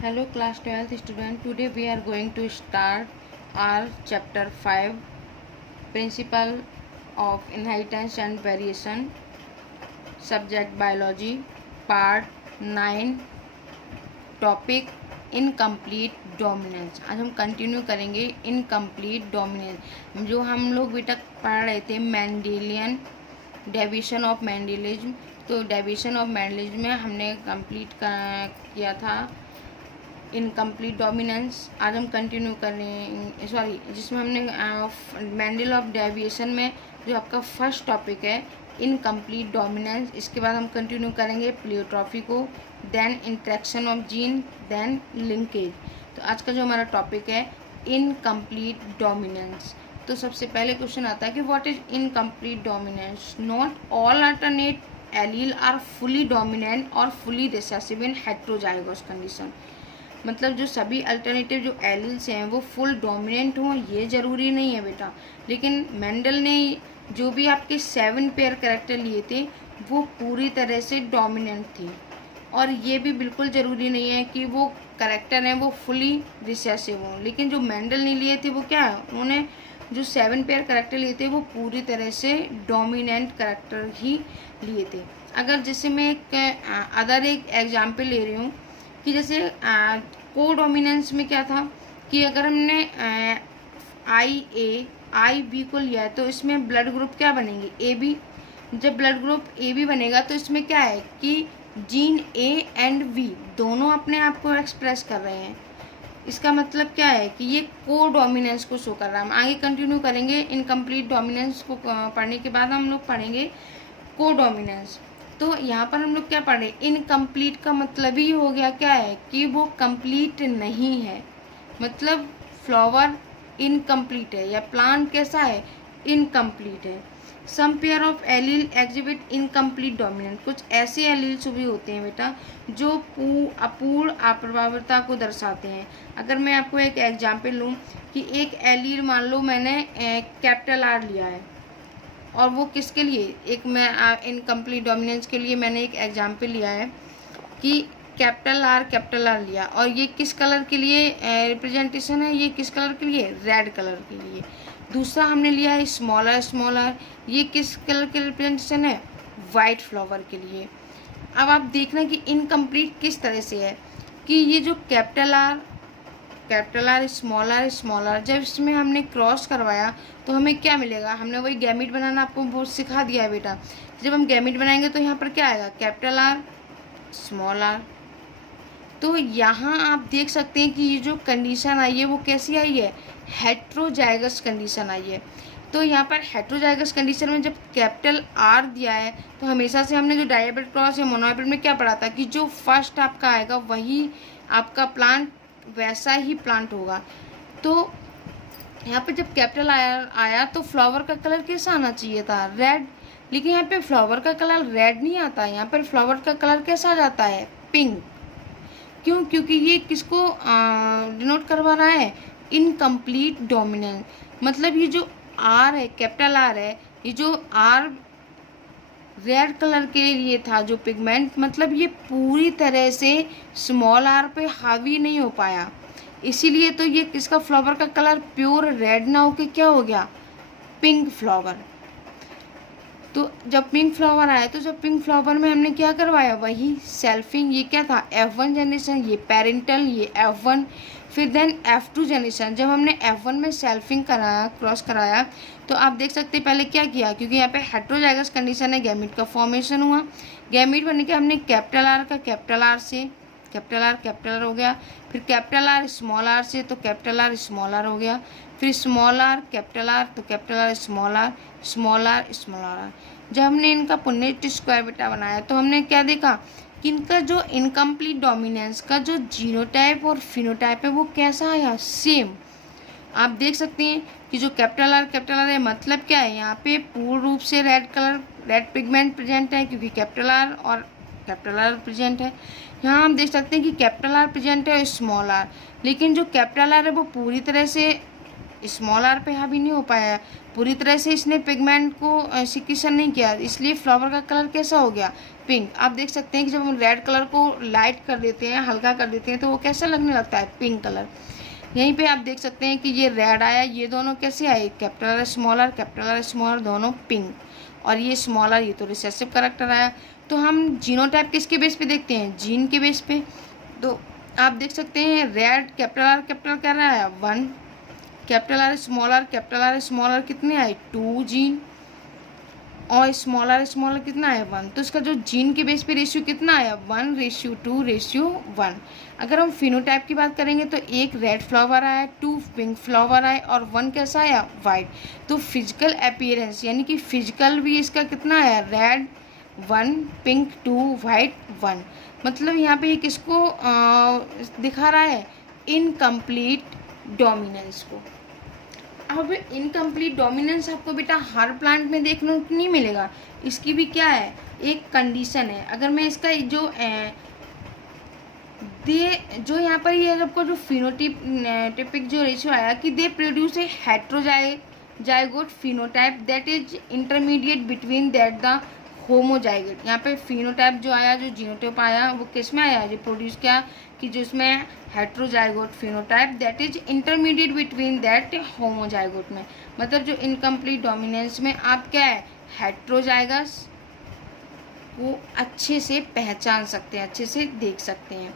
Hello class 12th student. Today we are going to start our chapter 5, Principle of Inheritance and Variation, subject Biology, part 9, topic incomplete dominance. आज हम continue करेंगे incomplete dominance. जो हम लोग अभी तक पढ़ रहे थे मेंडेलियन डेविएशन ऑफ मेंडलिज्म, तो डेविएशन ऑफ मेंडलिज्म में हमने कंप्लीट किया था इनकम्प्लीट डोमिनेंस। आज हम कंटिन्यू कर रहे हैं, सॉरी, जिसमें हमने मेंडल ऑफ डेविएशन में जो आपका फर्स्ट टॉपिक है इनकम्प्लीट डोमिनेंस, इसके बाद हम कंटिन्यू करेंगे प्लेयोट्रॉफी को, then interaction of gene, then linkage. तो आज का जो हमारा टॉपिक है इनकम्प्लीट डोमिनेंस। तो सबसे पहले क्वेश्चन आता है कि what is incomplete dominance. Not all alternate allele are fully dominant और fully recessive in heterozygous condition. मतलब जो सभी अल्टरनेटिव जो एलील्स हैं वो फुल डोमिनेंट हों ये ज़रूरी नहीं है बेटा, लेकिन मेंडल ने जो भी आपके 7 पेयर कैरेक्टर लिए थे वो पूरी तरह से डोमिनेंट थे, और ये भी बिल्कुल ज़रूरी नहीं है कि वो कैरेक्टर हैं वो फुली रिसेसिव हों। लेकिन जो मेंडल ने लिए थे वो क्या है, उन्होंने जो 7 पेयर कैरेक्टर लिए थे वो पूरी तरह से डोमिनेंट कैरेक्टर ही लिए थे। अगर जैसे मैं एक एग्जाम्पल ले रही हूँ कि जैसे को डोमिनेंस में क्या था कि अगर हमने आई बी को लिया है तो इसमें ब्लड ग्रुप क्या बनेंगे, ए बी। जब ब्लड ग्रुप ए बी बनेगा तो इसमें क्या है कि जीन ए एंड बी दोनों अपने आप को एक्सप्रेस कर रहे हैं। इसका मतलब क्या है कि ये को डोमिनेंस को शो कर रहा है। हम आगे कंटिन्यू करेंगे इनकम्प्लीट डोमिनेंस को पढ़ने के बाद हम लोग पढ़ेंगे को डोमिनेंस। तो यहाँ पर हम लोग क्या पढ़ रहे हैं, इनकम्प्लीट का मतलब ही हो गया क्या है कि वो कंप्लीट नहीं है, मतलब फ्लावर इनकम्प्लीट है या प्लांट कैसा है, इनकम्प्लीट है। Some pair of allele exhibit incomplete dominance. कुछ ऐसे एलील्स भी होते हैं बेटा जो अपूर्ण अप्रभाविता को दर्शाते हैं। अगर मैं आपको एक एग्जाम्पल लूँ कि एक एलील मान लो मैंने कैपिटल आर लिया है, और वो किसके लिए, एक मैं इनकम्प्लीट डोमिनेंस के लिए मैंने एक एग्जाम्पल लिया है कि कैपिटल आर लिया, और ये किस कलर के लिए रिप्रेजेंटेशन है, ये किस कलर के लिए, रेड कलर के लिए। दूसरा हमने लिया है स्मॉल आर, ये किस कलर के रिप्रेजेंटेशन है, वाइट फ्लावर के लिए। अब आप देखना कि इनकम्प्लीट किस तरह से है कि ये जो कैपिटल आर स्मॉल आर जब इसमें हमने क्रॉस करवाया तो हमें क्या मिलेगा, हमने वही गैमिट बनाना आपको बहुत सिखा दिया है बेटा। जब हम गैमिट बनाएंगे तो यहाँ पर क्या आएगा, कैपिटल आर स्मॉल आर। तो यहाँ आप देख सकते हैं कि ये जो कंडीशन आई है वो कैसी आई है, हेट्रोजाइगस कंडीशन आई है। तो यहाँ पर हेट्रोजाइगस कंडीशन में जब कैपिटल आर दिया है तो हमेशा से हमने जो डायहाइब्रिड क्रॉस या मोनोहाइब्रिड में क्या पढ़ा था कि जो फर्स्ट आपका आएगा वही आपका प्लांट वैसा ही प्लांट होगा। तो यहाँ पे जब कैपिटल आया तो फ्लावर का कलर कैसा आना चाहिए था, रेड, लेकिन यहाँ पे फ्लावर का कलर रेड नहीं आता है, यहाँ पर फ्लावर का कलर कैसा आ जाता है, पिंक। क्यों, क्योंकि ये किसको डिनोट करवा रहा है, इनकम्प्लीट डोमिनेंस। मतलब ये जो आर है, कैपिटल आर है, ये जो आर रेड कलर के लिए था जो पिगमेंट, मतलब ये पूरी तरह से स्मॉल आर पे हावी नहीं हो पाया, इसीलिए तो ये इसका फ्लावर का कलर प्योर रेड ना होके क्या हो गया, पिंक फ्लावर। तो जब पिंक फ्लावर आया तो जब पिंक फ्लावर में हमने क्या करवाया, वही सेल्फिंग, ये क्या था F1 जनरेशन, ये पेरेंटल, ये F1, फिर देन F2 जनरेशन। जब हमने F1 में सेल्फिंग कराया, क्रॉस कराया, तो आप देख सकते हैं पहले क्या किया, क्योंकि यहाँ पे हेट्रोजाइगस कंडीशन है, गैमीट का फॉर्मेशन हुआ। गैमीट बनने के हमने कैपिटल आर का कैपिटल आर हो गया, फिर कैपिटल आर से तो कैपिटल आर स्मॉल आर हो गया, फिर स्मॉल आर कैपिटल आर तो कैपिटल आर स्मॉल आर। जब हमने इनका पुनेट स्क्वायर बेटा बनाया तो हमने क्या देखा कि इनका जो इनकम्प्लीट डोमिनेंस का जो जीनोटाइप और फिनोटाइप है वो कैसा आया, सेम। आप देख सकते हैं कि जो कैपिटल आर है, मतलब क्या है, यहाँ पे पूर्ण रूप से रेड पिगमेंट प्रेजेंट है क्योंकि कैपिटल आर प्रेजेंट है। यहाँ हम देख सकते हैं कि कैपिटल आर प्रेजेंट है स्मॉल आर, लेकिन जो कैपिटल आर है वो पूरी तरह से स्मॉल आर पे हावी नहीं हो पाया, पूरी तरह से इसने पिगमेंट को सिक्रीशन नहीं किया, इसलिए फ्लावर का कलर कैसा हो गया, पिंक। आप देख सकते हैं कि जब हम रेड कलर को लाइट कर देते हैं, हल्का कर देते हैं, तो वो कैसा लगने लगता है, पिंक कलर। यहीं पे आप देख सकते हैं कि ये रेड आया, ये दोनों कैसे आए, कैपिटल आर स्मॉल आर दोनों पिंक, और ये स्मॉल आर, ये तो रिसेसिव करेक्टर आया। तो हम जीनोटाइप किसके बेस पे देखते हैं, जीन के बेस पे। तो आप देख सकते हैं रेड कैपिटल क्या रहा है 1, कैपिटल आर स्मॉल आर कितने आए 2 जीन, और स्मॉल आर कितना है 1। तो इसका जो जीन के बेस पे रेशियो कितना आया 1:2:1। अगर हम फिनोटाइप की बात करेंगे तो एक रेड फ्लावर आया, 2 पिंक फ्लावर आए, और 1 कैसा आया वाइट। तो फिजिकल अपीयरेंस यानी कि फिजिकल भी इसका कितना आया, रेड 1, पिंक 2, वाइट 1। मतलब यहाँ पे ये किसको दिखा रहा है, इनकम्प्लीट डोमिनेंस को। अब इनकम्प्लीट डोमिनेंस आपको बेटा हर प्लांट में देखने को नहीं मिलेगा, इसकी भी क्या है, एक कंडीशन है। अगर मैं इसका जो यहाँ पर ये आपको जो फिनोटिपिक जो रेशियो आया कि they produce a heterozygote phenotype that is intermediate between that the homozygote. यहाँ पे फिनोटाइप जो आया, जो जीनोटाइप आया, वो किस में आया, जो प्रोड्यूस किया कि जो इसमें heterozygote phenotype that is intermediate between that homozygote में। मतलब जो इनकम्प्लीट डोमिनेंस में आप क्या है, हेट्रोजाइगस को अच्छे से पहचान सकते हैं, अच्छे से देख सकते हैं।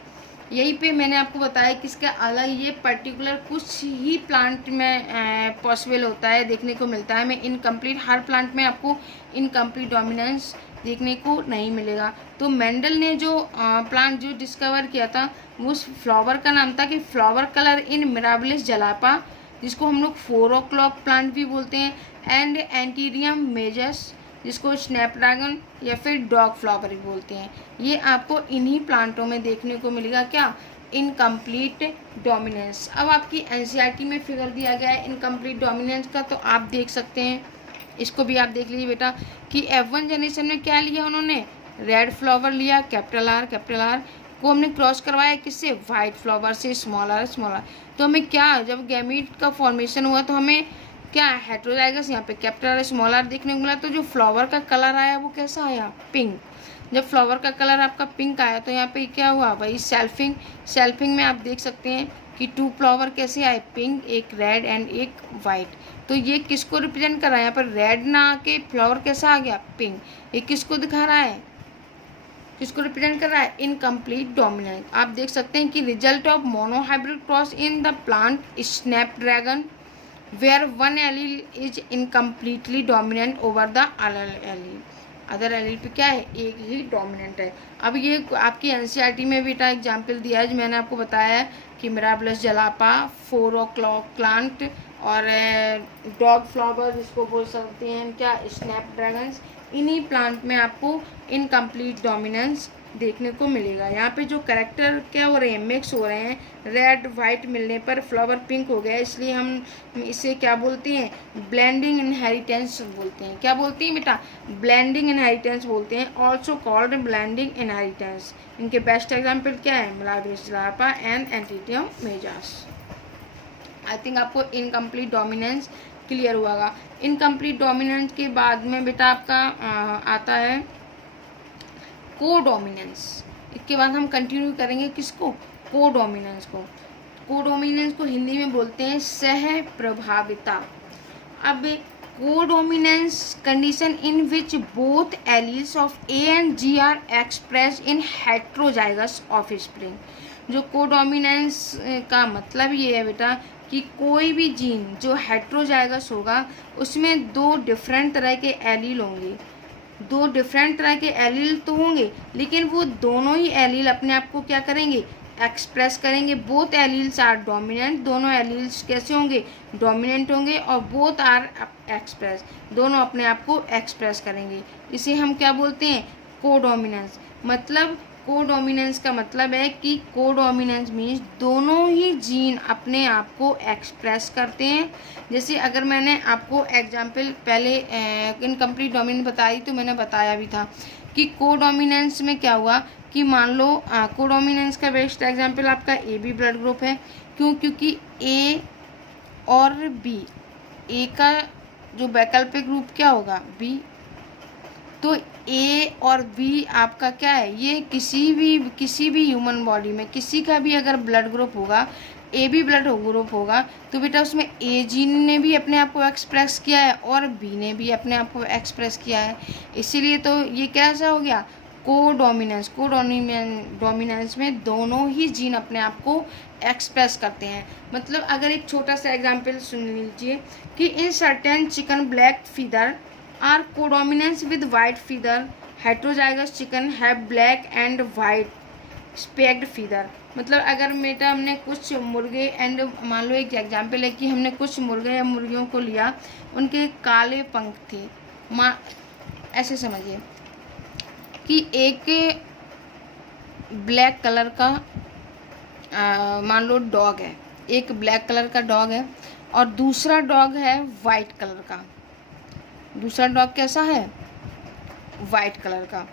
यहीं पे मैंने आपको बताया कि इसका अलग ये पर्टिकुलर कुछ ही प्लांट में पॉसिबल होता है, देखने को मिलता है। मैं इनकम्प्लीट हर प्लांट में आपको इनकम्प्लीट डोमिनेंस देखने को नहीं मिलेगा। तो मेंडल ने जो प्लांट जो डिस्कवर किया था, उस फ्लावर का नाम था कि फ्लावर कलर इन मिराबिलिस जलापा, जिसको हम लोग 4 o'clock प्लांट भी बोलते हैं, एंड एंटीरियम मेजस, जिसको स्नैपड्रैगन या फिर डॉग फ्लावर भी बोलते हैं। ये आपको इन्हीं प्लांटों में देखने को मिलेगा, क्या, इनकम्प्लीट डोमिनेंस। अब आपकी एनसीईआरटी में फिगर दिया गया है इनकम्प्लीट डोमिनेंस का, तो आप देख सकते हैं, इसको भी आप देख लीजिए बेटा कि F1 जनरेशन में क्या लिया उन्होंने, रेड फ्लावर लिया, कैपिटल आर को हमने क्रॉस करवाया किससे, वाइट फ्लावर से, स्मॉल आर। तो हमें क्या, जब गैमीट का फॉर्मेशन हुआ तो हमें क्या, हेट्रोजाइगस यहाँ पे कैपिटल आर स्मॉल आर देखने को मिला। तो जो फ्लावर का कलर आया वो कैसा आया, पिंक। जब फ्लावर का कलर आपका पिंक आया तो यहाँ पे क्या हुआ, भाई सेल्फिंग में आप देख सकते हैं कि 2 फ्लावर कैसे आए, पिंक, एक रेड एंड एक वाइट। तो ये किसको रिप्रेजेंट कर रहा है, यहाँ पर रेड ना आके फ्लावर कैसा आ गया, पिंक। ये किसको दिखा रहा है, किसको रिप्रेजेंट कर रहा है, इनकम्प्लीट डोमिनेंस। आप देख सकते हैं कि result of monohybrid cross in the plant Snapdragon where one allele is incompletely dominant over the other allele। Other allele पे क्या है, एक ही डोमिनेंट है। अब ये आपकी एनसीईआरटी में बेटा एग्जाम्पल दिया है, जो मैंने आपको बताया है कि मिराबिलिस जलापा, 4 o'clock प्लांट, और डॉग फ्लावर जिसको बोल सकते हैं क्या, स्नैपड्रैगन्स। इन्हीं प्लांट में आपको इनकम्प्लीट डोमिनेंस देखने को मिलेगा। यहाँ पे जो करेक्टर क्या हो रहे हैं, मिक्स हो रहे हैं, रेड वाइट मिलने पर फ्लावर पिंक हो गया, इसलिए हम इसे क्या बोलते हैं, ब्लेंडिंग इनहेरिटेंस बोलते हैं। क्या बोलते हैं बेटा, ब्लेंडिंग इनहेरिटेंस बोलते हैं, ऑल्सो कॉल्ड ब्लेंडिंग इनहेरिटेंस। इनके बेस्ट एग्जाम्पल क्या है, Mirabilis jalapa and Antirrhinum majus. I think आपको इनकम्प्लीट डोमिनेंस क्लियर हुआ। इनकम्प्लीट डोमिनेंस के बाद में बेटा आपका आता है कोडोमिनेंस। इसके बाद हम कंटिन्यू करेंगे किसको, कोडोमिनेंस को। कोडोमिनेंस को हिंदी में बोलते हैं सह प्रभाविता। अब codominance condition in which both alleles of A and G are express in heterozygous offspring. जो कोडोमिनेंस का मतलब ये है बेटा कि कोई भी जीन जो हेट्रोजाइगस होगा उसमें 2 डिफरेंट तरह के एलील होंगे, 2 डिफरेंट तरह के एलील तो होंगे, लेकिन वो दोनों ही एलील अपने आप को क्या करेंगे, एक्सप्रेस करेंगे। बोथ एलील्स आर डोमिनेंट, दोनों एलील्स कैसे होंगे, डोमिनेंट होंगे, और बोथ आर एक्सप्रेस, दोनों अपने आप को एक्सप्रेस करेंगे। इसे हम क्या बोलते हैं, कोडोमिनेंस। मतलब कोडोमिनेंस का मतलब है कि कोडोमिनेंस मीन्स दोनों ही जीन अपने आप को एक्सप्रेस करते हैं। जैसे अगर मैंने आपको एग्जाम्पल पहले इनकम्प्लीट डोमिनेंस बताई तो मैंने बताया भी था कि कोडोमिनेंस में क्या हुआ कि मान लो कोडोमिनेंस का बेस्ट एग्जाम्पल आपका AB ब्लड ग्रुप है। क्यों, क्योंकि और बी, ए का जो वैकल्पिक रूप क्या होगा, बी। तो ए और बी आपका क्या है, ये किसी भी ह्यूमन बॉडी में किसी का भी अगर ब्लड ग्रुप होगा, ए बी ब्लड ग्रुप होगा, तो बेटा उसमें ए जीन ने भी अपने आप को एक्सप्रेस किया है और बी ने भी अपने आप को एक्सप्रेस किया है। इसीलिए तो ये कैसा हो गया, कोडोमिनेंस। कोडोमिनेंस में दोनों ही जीन अपने आप को एक्सप्रेस करते हैं। मतलब अगर एक छोटा सा एग्जांपल सुन लीजिए कि in certain chicken black feather are codominance with white feather, heterozygous chicken have black and white specked feather. मतलब अगर बेटा हमने कुछ मुर्गे एंड मान लो एक एग्जांपल है कि हमने कुछ मुर्गे या मुर्गियों को लिया, उनके काले पंख थे, ऐसे समझिए कि एक ब्लैक कलर का मान लो डॉग है, एक ब्लैक कलर का डॉग है और दूसरा डॉग है वाइट कलर का। दूसरा डॉग कैसा है, वाइट कलर का।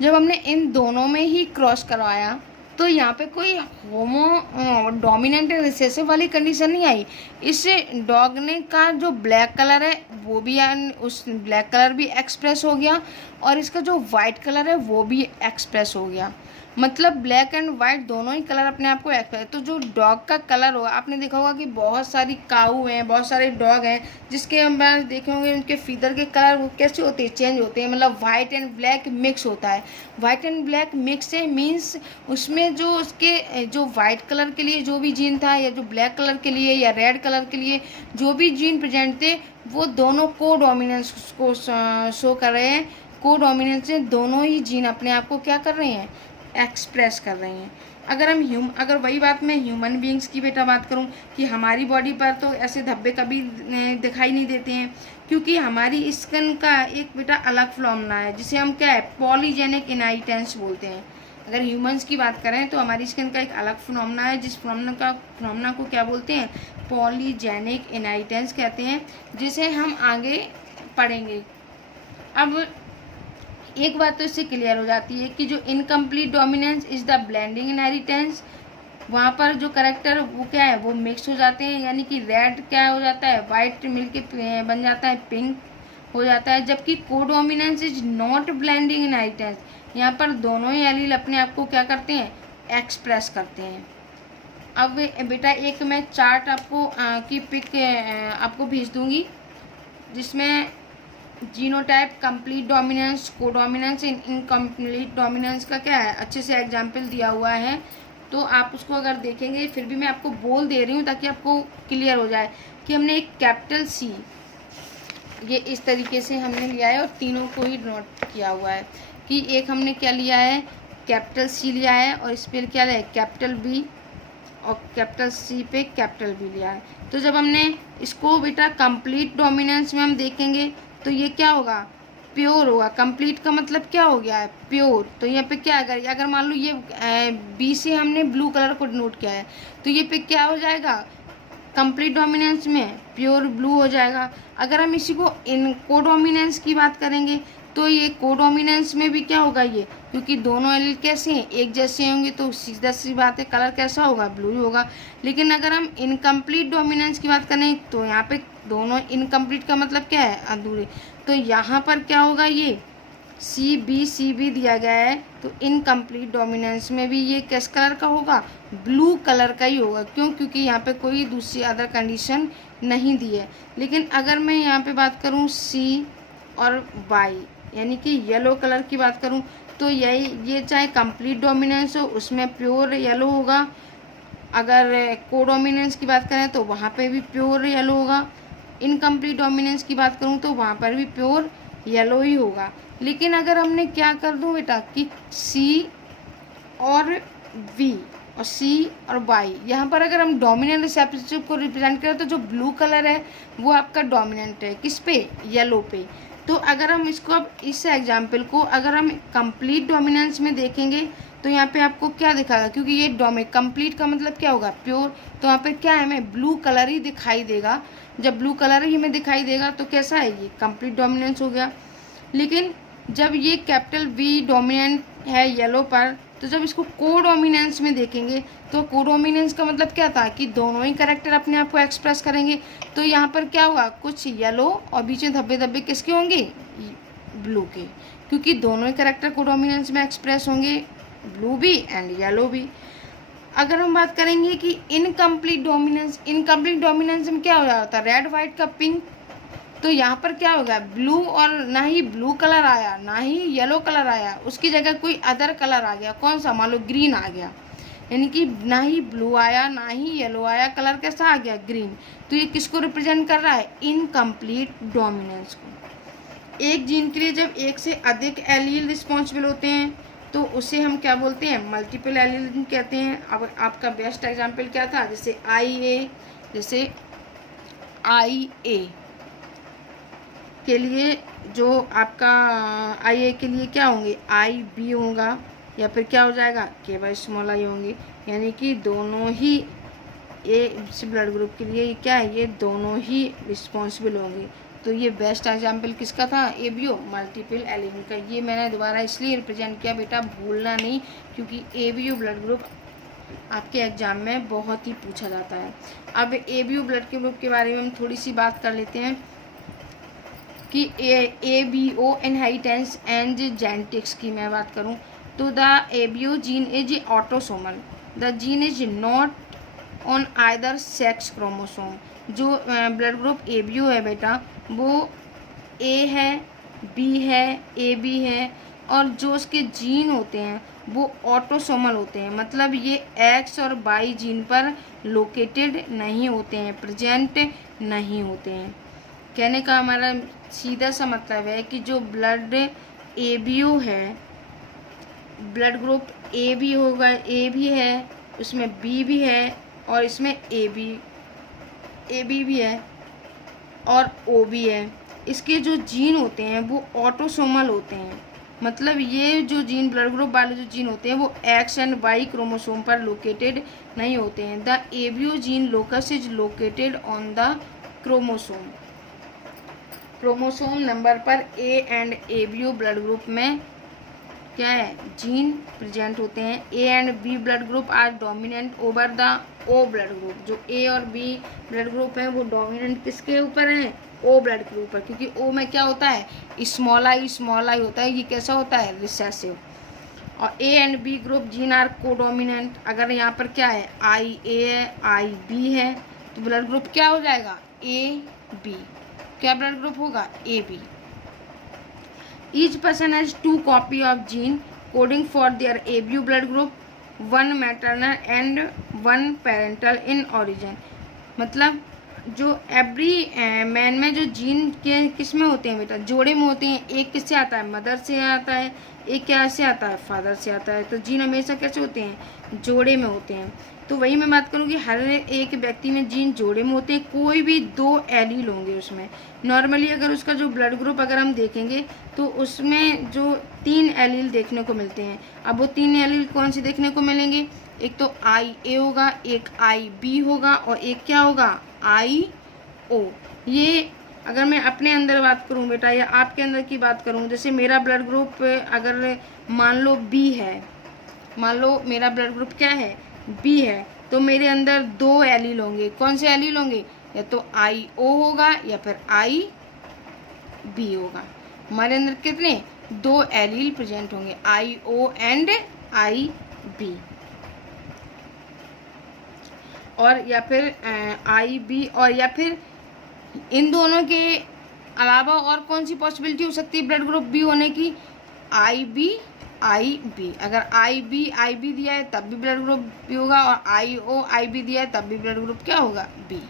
जब हमने इन दोनों में ही क्रॉस करवाया तो यहाँ पे कोई होमो डोमिनेंट रिसेसिव वाली कंडीशन नहीं आई। इस डॉग ने का जो ब्लैक कलर है वो भी उस ब्लैक कलर भी एक्सप्रेस हो गया और इसका जो वाइट कलर है वो भी एक्सप्रेस हो गया। मतलब ब्लैक एंड वाइट दोनों ही कलर अपने आप को एक्सप्रेस। तो जो डॉग का कलर होगा, आपने देखा होगा कि बहुत सारी काऊ हैं, बहुत सारे डॉग हैं जिसके हम देखे होंगे उनके फीदर के कलर वो कैसे होते हैं, चेंज होते हैं। मतलब वाइट एंड ब्लैक मिक्स होता है। वाइट एंड ब्लैक मिक्स है मीन्स उसमें जो उसके जो वाइट कलर के लिए जो भी जीन था या जो ब्लैक कलर के लिए या रेड कलर के लिए जो भी जीन प्रेजेंट थे वो दोनों कोडोमिनेंस को शो कर रहे हैं। कोडोमिनेंस से दोनों ही जीन अपने आप को क्या कर रहे हैं, एक्सप्रेस कर रहे हैं। अगर वही बात मैं ह्यूमन बीइंग्स की बेटा बात करूं कि हमारी बॉडी पर तो ऐसे धब्बे कभी दिखाई नहीं देते हैं क्योंकि हमारी स्किन का एक बेटा अलग फिनोमेना है जिसे हम क्या है, पॉलीजेनिक इनहेरिटेंस बोलते हैं। अगर ह्यूमंस की बात करें तो हमारी स्किन का एक अलग फिनोमेना है जिस फिनोमेना को क्या बोलते हैं, पॉलीजेनिक इनहेरिटेंस कहते हैं, जिसे हम आगे पढ़ेंगे। अब एक बात तो इससे क्लियर हो जाती है कि जो incomplete dominance is the blending inheritance, वहाँ पर जो करेक्टर वो क्या है, वो मिक्स हो जाते हैं। यानी कि रेड क्या हो जाता है, वाइट मिलके बन जाता है पिंक हो जाता है। जबकि codominance is not blending inheritance, यहाँ पर दोनों ही एलील अपने आप को क्या करते हैं, एक्सप्रेस करते हैं। अब बेटा एक मैं चार्ट आपको की पिक आपको भेज दूंगी जिसमें genotype, complete dominance, codominance, incomplete dominance का क्या है, अच्छे से एग्जाम्पल दिया हुआ है। तो आप उसको अगर देखेंगे, फिर भी मैं आपको बोल दे रही हूँ ताकि आपको क्लियर हो जाए कि हमने एक कैपिटल सी ये इस तरीके से हमने लिया है और तीनों को ही नोट किया हुआ है कि एक हमने क्या लिया है, कैपिटल सी लिया है और इस पर क्या लिया है, कैपिटल बी, और कैपिटल सी पे कैपिटल बी लिया है। तो जब हमने इसको बेटा कंप्लीट डोमिनेंस में हम देखेंगे तो ये क्या होगा, प्योर होगा। कंप्लीट का मतलब क्या हो गया है, प्योर। तो यहाँ पे क्या है, अगर मान लो ये बी से हमने ब्लू कलर को नोट किया है तो ये पे क्या हो जाएगा, कंप्लीट डोमिनेंस में प्योर ब्लू हो जाएगा। अगर हम इसी को इन कोडोमिनेंस की बात करेंगे तो ये कोडोमिनेंस में भी क्या होगा, ये क्योंकि दोनों एलील कैसे हैं, एक जैसे होंगे तो सीधा सी बात है कलर कैसा होगा, ब्लू ही होगा। लेकिन अगर हम इनकम्प्लीट डोमिनेंस की बात करें तो यहाँ पे दोनों इनकम्प्लीट का मतलब क्या है, अधूरे। तो यहाँ पर क्या होगा, ये सी बी दिया गया है तो इनकम्प्लीट डोमिनेंस में भी ये किस कलर का होगा, ब्लू कलर का ही होगा। क्यों, क्योंकि यहाँ पे कोई दूसरी अदर कंडीशन नहीं दी है। लेकिन अगर मैं यहाँ पे बात करूँ सी और वाई यानी कि येलो कलर की बात करूँ तो ये चाहे कंप्लीट डोमिनेंस हो उसमें प्योर येलो होगा। अगर कोडोमिनेंस की बात करें तो वहाँ पे भी प्योर येलो होगा। इनकम्प्लीट डोमिनेंस की बात करूँ तो वहाँ पर भी प्योर येलो ही होगा। लेकिन अगर हमने क्या कर दूँ बेटा कि सी और वी और सी और वाई, यहाँ पर अगर हम डोमिनेंट रिसेप्टिव को रिप्रेजेंट करें तो जो ब्लू कलर है वो आपका डोमिनेंट है, किस पे, येलो पे। तो अगर हम इसको अब इस एग्जाम्पल को अगर हम कंप्लीट डोमिनेंस में देखेंगे तो यहाँ पे आपको क्या दिखाएगा, क्योंकि ये कंप्लीट का मतलब क्या होगा, प्योर। तो यहाँ पे क्या है, हमें ब्लू कलर ही दिखाई देगा। जब ब्लू कलर ही हमें दिखाई देगा तो कैसा है, ये कंप्लीट डोमिनेंस हो गया। लेकिन जब ये कैपिटल वी डोमिनेंट है येलो पर तो जब इसको कोडोमिनेंस में देखेंगे तो कोडोमिनेंस का मतलब क्या था कि दोनों ही कैरेक्टर अपने आप को एक्सप्रेस करेंगे। तो यहाँ पर क्या होगा, कुछ येलो और बीच में धब्बे धब्बे किसके होंगे, ब्लू के, क्योंकि दोनों ही कैरेक्टर कोडोमिनेंस में एक्सप्रेस होंगे, ब्लू भी एंड येलो भी। अगर हम बात करेंगे कि इनकम्प्लीट डोमिनेंस में क्या हो जाता है, रेड वाइट का पिंक, तो यहाँ पर क्या होगा, ब्लू और ना ही ब्लू कलर आया ना ही येलो कलर आया, उसकी जगह कोई अदर कलर आ गया, कौन सा, मान लो ग्रीन आ गया, यानी कि ना ही ब्लू आया ना ही येलो आया, कलर कैसा आ गया, ग्रीन। तो ये किसको रिप्रेजेंट कर रहा है, इनकम्प्लीट डोमिनेंस को। एक जीन के लिए जब एक से अधिक एलील रिस्पॉन्सिबल होते हैं तो उसे हम क्या बोलते हैं, मल्टीपल एलील कहते हैं। अब आपका बेस्ट एग्जाम्पल क्या था, जैसे आई ए के लिए जो आपका आई ए के लिए क्या होंगे, आई बी होगा, या फिर क्या हो जाएगा, केवल स्मॉल आई होंगे, यानी कि दोनों ही ए ब्लड ग्रुप के लिए क्या है, ये दोनों ही रिस्पॉन्सिबल होंगे। तो ये बेस्ट एग्जाम्पल किसका था, एबीओ, मल्टीपल एलील का। ये मैंने दोबारा इसलिए रिप्रेजेंट किया, बेटा भूलना नहीं, क्योंकि एबीओ ब्लड ग्रुप आपके एग्जाम में बहुत ही पूछा जाता है। अब एबीओ ब्लड के ग्रुप के बारे में हम थोड़ी सी बात कर लेते हैं कि एबीओ इनहेरिटेंस एंड जेनेटिक्स की मैं बात करूं तो the ABO gene is autosomal, the gene is not on either sex chromosome. जो ब्लड ग्रुप एबीओ है बेटा, वो ए है, बी है, ए बी है, और जो उसके जीन होते हैं वो ऑटोसोमल होते हैं, मतलब ये एक्स और वाई जीन पर लोकेटेड नहीं होते हैं, प्रेजेंट नहीं होते हैं। कहने का हमारा सीधा सा मतलब है कि जो ब्लड एबीओ है, ब्लड ग्रुप ए भी होगा, ए भी है, उसमें बी भी है, और इसमें ए बी भी है और ओ भी है। इसके जो जीन होते हैं वो ऑटोसोमल होते हैं, मतलब ये जो जीन ब्लड ग्रुप वाले जो जीन होते हैं वो एक्स एंड वाई क्रोमोसोम पर लोकेटेड नहीं होते हैं। The ABO gene locus is located on the chromosome number पर A and ABO blood group में क्या है, जीन प्रेजेंट होते हैं। A and B blood group are dominant over the O blood group. जो ए और बी ब्लड ग्रुप है वो डोमिनेंट किसके ऊपर है, ओ ब्लड के ऊपर, क्योंकि ओ में क्या होता है, स्मॉल आई होता है, ये कैसा होता है, रिसेसिव। और A and B group gene are codominant. अगर यहाँ पर क्या है, आई ए है, आई बी है, तो ब्लड ग्रुप क्या हो जाएगा, ए बी। क्या ब्लड ग्रुप होगा, A B. Each person has 2 copy of gene coding for their ABO blood group, one maternal and one parental in origin। मतलब जो एवरी मैन में जो जीन के किस में होते हैं बेटा, जोड़े में होते हैं। एक किससे आता है, मदर से आता है, एक क्या से आता है, फादर से आता है। तो जीन हमेशा कैसे होते हैं, जोड़े में होते हैं। तो वही मैं बात करूँ कि हर एक व्यक्ति में जीन जोड़े में होते हैं, कोई भी 2 एलील होंगे उसमें। नॉर्मली अगर उसका जो ब्लड ग्रुप अगर हम देखेंगे तो उसमें जो 3 एलील देखने को मिलते हैं। अब वो 3 एलील कौन से देखने को मिलेंगे, एक तो आई ए होगा, एक आई बी होगा, और एक क्या होगा, आई ओ। ये अगर मैं अपने अंदर बात करूं बेटा, या आपके अंदर की बात करूं, जैसे मेरा ब्लड ग्रुप अगर मान लो बी है, मान लो मेरा ब्लड ग्रुप क्या है, बी है, तो मेरे अंदर 2 एलील होंगे। कौन से एलील होंगे, या तो आई ओ होगा या फिर आई बी होगा। हमारे अंदर कितने, 2 एलील प्रेजेंट होंगे, आई ओ एंड आई बी। और या फिर आई बी, और या फिर इन दोनों के अलावा और कौन सी पॉसिबिलिटी हो सकती है ब्लड ग्रुप बी होने की, आई बी अगर आई बी दिया है तब भी ब्लड ग्रुप बी होगा, और आई बी दिया है तब भी ब्लड ग्रुप क्या होगा, बी।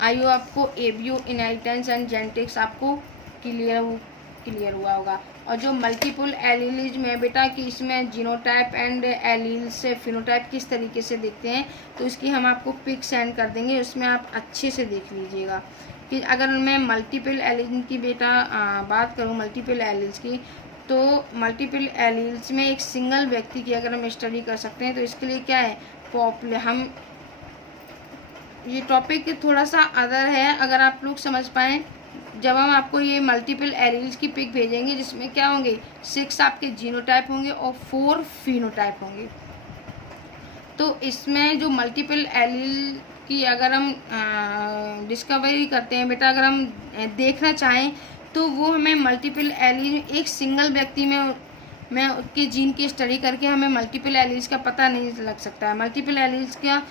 आई ओ आपको एबीओ इनहेरिटेंस एंड जेनेटिक्स आपको क्लियर हुआ होगा। और जो मल्टीपल एलीलिज में बेटा कि इसमें जीनोटाइप एंड एलील से फिनोटाइप किस तरीके से देखते हैं, तो इसकी हम आपको पिक सेंड कर देंगे, उसमें आप अच्छे से देख लीजिएगा। कि अगर मैं मल्टीपल एलील की बेटा बात करूं, मल्टीपल एलील्स की, तो मल्टीपल एलील्स में एक सिंगल व्यक्ति की अगर हम स्टडी कर सकते हैं, तो इसके लिए क्या है, हम ये टॉपिक थोड़ा सा अदर है, अगर आप लोग समझ पाएँ जब हम आपको ये मल्टीपल एलील्स की पिक भेजेंगे जिसमें क्या होंगे 6 आपके जीनोटाइप होंगे और 4 फिनोटाइप होंगे। तो इसमें जो मल्टीपल एलील की अगर हम डिस्कवरी करते हैं बेटा, अगर हम देखना चाहें तो वो हमें मल्टीपल एलील एक सिंगल व्यक्ति में के जीन की स्टडी करके हमें मल्टीपल एलील्स का पता नहीं लग सकता है। मल्टीपल एलील्स का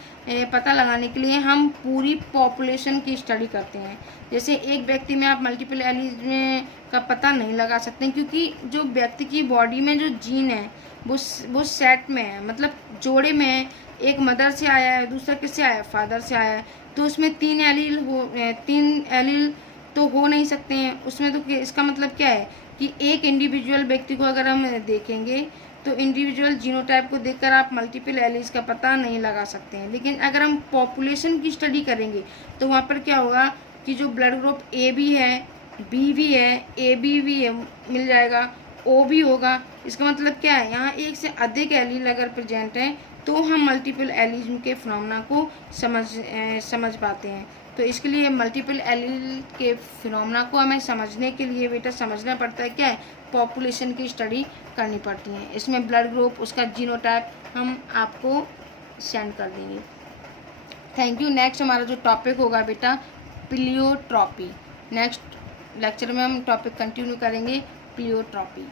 पता लगाने के लिए हम पूरी पॉपुलेशन की स्टडी करते हैं। जैसे एक व्यक्ति में आप मल्टीपल एलील्स में का पता नहीं लगा सकते क्योंकि जो व्यक्ति की बॉडी में जो जीन है वो सेट में है, मतलब जोड़े में है। एक मदर से आया है, दूसरा किससे आया है, फादर से आया है। तो उसमें 3 एलील तो हो नहीं सकते हैं उसमें। तो इसका मतलब क्या है कि एक इंडिविजुअल व्यक्ति को अगर हम देखेंगे तो इंडिविजुअल जीनोटाइप को देखकर आप मल्टीपल एलील्स का पता नहीं लगा सकते हैं। लेकिन अगर हम पॉपुलेशन की स्टडी करेंगे तो वहाँ पर क्या होगा कि जो ब्लड ग्रुप ए भी है, बी भी है, ए बी भी है, मिल जाएगा, ओ भी होगा। इसका मतलब क्या है, यहाँ एक से अधिक एलील अगर प्रेजेंट है तो हम मल्टीपल एलील के फिनोमेना को समझ पाते हैं। तो इसके लिए मल्टीपल एलील के फिनोमेना को हमें समझने के लिए बेटा समझना पड़ता है क्या है, पॉपुलेशन की स्टडी करनी पड़ती है। इसमें ब्लड ग्रुप, उसका जीनोटाइप हम आपको सेंड कर देंगे। Thank you. नेक्स्ट हमारा जो टॉपिक होगा बेटा प्लियोट्रॉपी। नेक्स्ट लेक्चर में हम टॉपिक कंटिन्यू करेंगे प्लियोट्रॉपी।